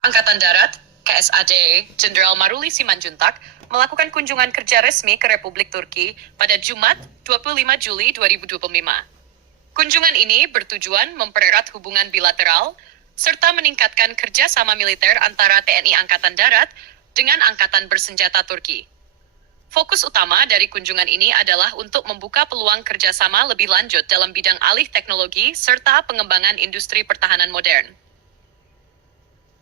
Angkatan Darat, KSAD, Jenderal Maruli Simanjuntak, melakukan kunjungan kerja resmi ke Republik Turki pada Jumat, 25 Juli 2025. Kunjungan ini bertujuan mempererat hubungan bilateral, serta meningkatkan kerjasama militer antara TNI Angkatan Darat dengan Angkatan Bersenjata Turki. Fokus utama dari kunjungan ini adalah untuk membuka peluang kerjasama lebih lanjut dalam bidang alih teknologi serta pengembangan industri pertahanan modern.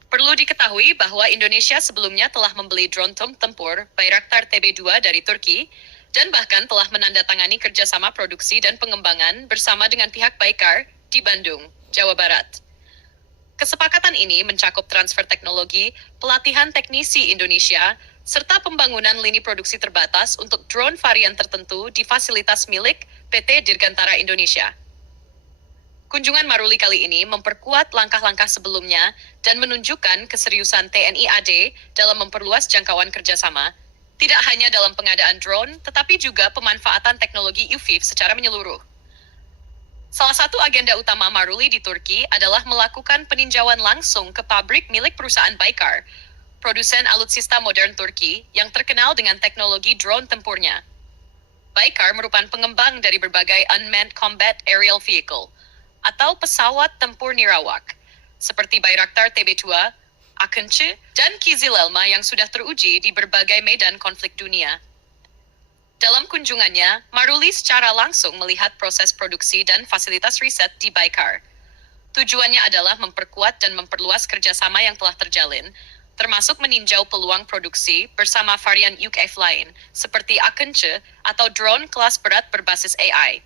Perlu diketahui bahwa Indonesia sebelumnya telah membeli drone tempur Bayraktar TB2 dari Turki, dan bahkan telah menandatangani kerjasama produksi dan pengembangan bersama dengan pihak Baykar di Bandung, Jawa Barat. Kesepakatan ini mencakup transfer teknologi, pelatihan teknisi Indonesia, serta pembangunan lini produksi terbatas untuk drone varian tertentu di fasilitas milik PT Dirgantara Indonesia. Kunjungan Maruli kali ini memperkuat langkah-langkah sebelumnya dan menunjukkan keseriusan TNI AD dalam memperluas jangkauan kerjasama, tidak hanya dalam pengadaan drone, tetapi juga pemanfaatan teknologi UFIV secara menyeluruh. Salah satu agenda utama Maruli di Turki adalah melakukan peninjauan langsung ke pabrik milik perusahaan Baykar, produsen alutsista modern Turki yang terkenal dengan teknologi drone tempurnya. Baykar merupakan pengembang dari berbagai unmanned combat aerial vehicle, atau pesawat tempur nirawak, seperti Bayraktar TB2, Akıncı, dan Kizil Elma yang sudah teruji di berbagai medan konflik dunia. Dalam kunjungannya, Maruli secara langsung melihat proses produksi dan fasilitas riset di Baykar. Tujuannya adalah memperkuat dan memperluas kerjasama yang telah terjalin, termasuk meninjau peluang produksi bersama varian UKF lain, seperti Akıncı atau drone kelas berat berbasis AI.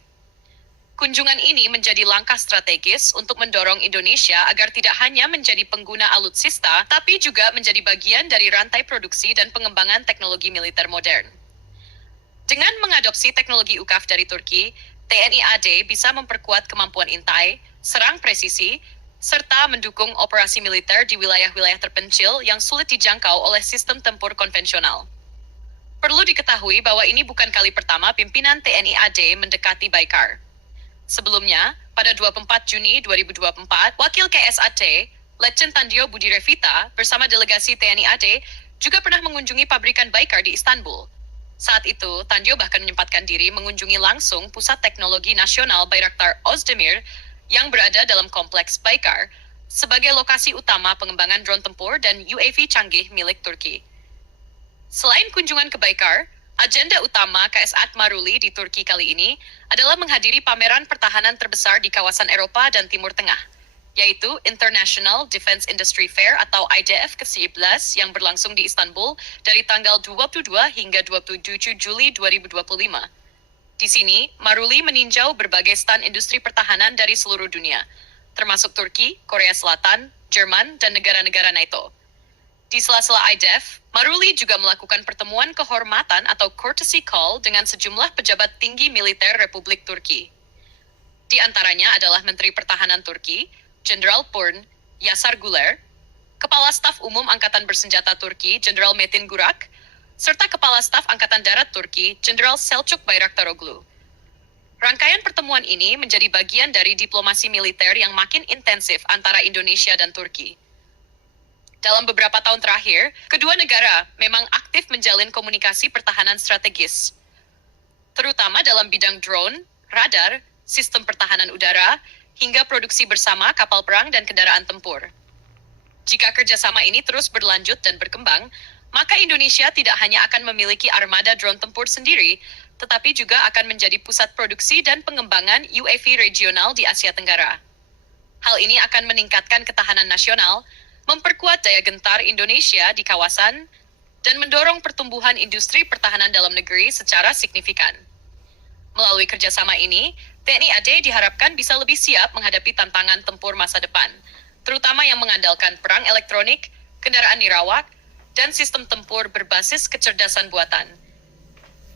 Kunjungan ini menjadi langkah strategis untuk mendorong Indonesia agar tidak hanya menjadi pengguna alutsista, tapi juga menjadi bagian dari rantai produksi dan pengembangan teknologi militer modern. Dengan mengadopsi teknologi UKAF dari Turki, TNI AD bisa memperkuat kemampuan intai, serang presisi, serta mendukung operasi militer di wilayah-wilayah terpencil yang sulit dijangkau oleh sistem tempur konvensional. Perlu diketahui bahwa ini bukan kali pertama pimpinan TNI AD mendekati Baykar. Sebelumnya, pada 24 Juni 2024, Wakil KSAT, Letjen Tandio Budi Revita, bersama delegasi TNI AD, juga pernah mengunjungi pabrikan Baykar di Istanbul. Saat itu, Tandio bahkan menyempatkan diri mengunjungi langsung Pusat Teknologi Nasional Bayraktar Özdemir yang berada dalam kompleks Baykar sebagai lokasi utama pengembangan drone tempur dan UAV canggih milik Turki. Selain kunjungan ke Baykar, agenda utama KSAT Maruli di Turki kali ini adalah menghadiri pameran pertahanan terbesar di kawasan Eropa dan Timur Tengah, yaitu International Defense Industry Fair atau IDF ke-11 yang berlangsung di Istanbul dari tanggal 22 hingga 27 Juli 2025. Di sini, Maruli meninjau berbagai stan industri pertahanan dari seluruh dunia, termasuk Turki, Korea Selatan, Jerman, dan negara-negara NATO. Di sela-sela IDF, Maruli juga melakukan pertemuan kehormatan atau courtesy call dengan sejumlah pejabat tinggi militer Republik Turki. Di antaranya adalah Menteri Pertahanan Turki, Jenderal Purn Yasar Güler, Kepala Staf Umum Angkatan Bersenjata Turki, Jenderal Metin Gurak, serta Kepala Staf Angkatan Darat Turki, Jenderal Selçuk Bayraktaroglu. Rangkaian pertemuan ini menjadi bagian dari diplomasi militer yang makin intensif antara Indonesia dan Turki. Dalam beberapa tahun terakhir, kedua negara memang aktif menjalin komunikasi pertahanan strategis, terutama dalam bidang drone, radar, sistem pertahanan udara, hingga produksi bersama kapal perang dan kendaraan tempur. Jika kerjasama ini terus berlanjut dan berkembang, maka Indonesia tidak hanya akan memiliki armada drone tempur sendiri, tetapi juga akan menjadi pusat produksi dan pengembangan UAV regional di Asia Tenggara. Hal ini akan meningkatkan ketahanan nasional, memperkuat daya gentar Indonesia di kawasan, dan mendorong pertumbuhan industri pertahanan dalam negeri secara signifikan. Melalui kerjasama ini, TNI AD diharapkan bisa lebih siap menghadapi tantangan tempur masa depan, terutama yang mengandalkan perang elektronik, kendaraan nirawak, dan sistem tempur berbasis kecerdasan buatan.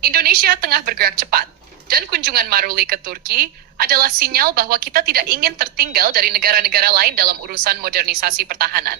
Indonesia tengah bergerak cepat, dan kunjungan Maruli ke Turki adalah sinyal bahwa kita tidak ingin tertinggal dari negara-negara lain dalam urusan modernisasi pertahanan.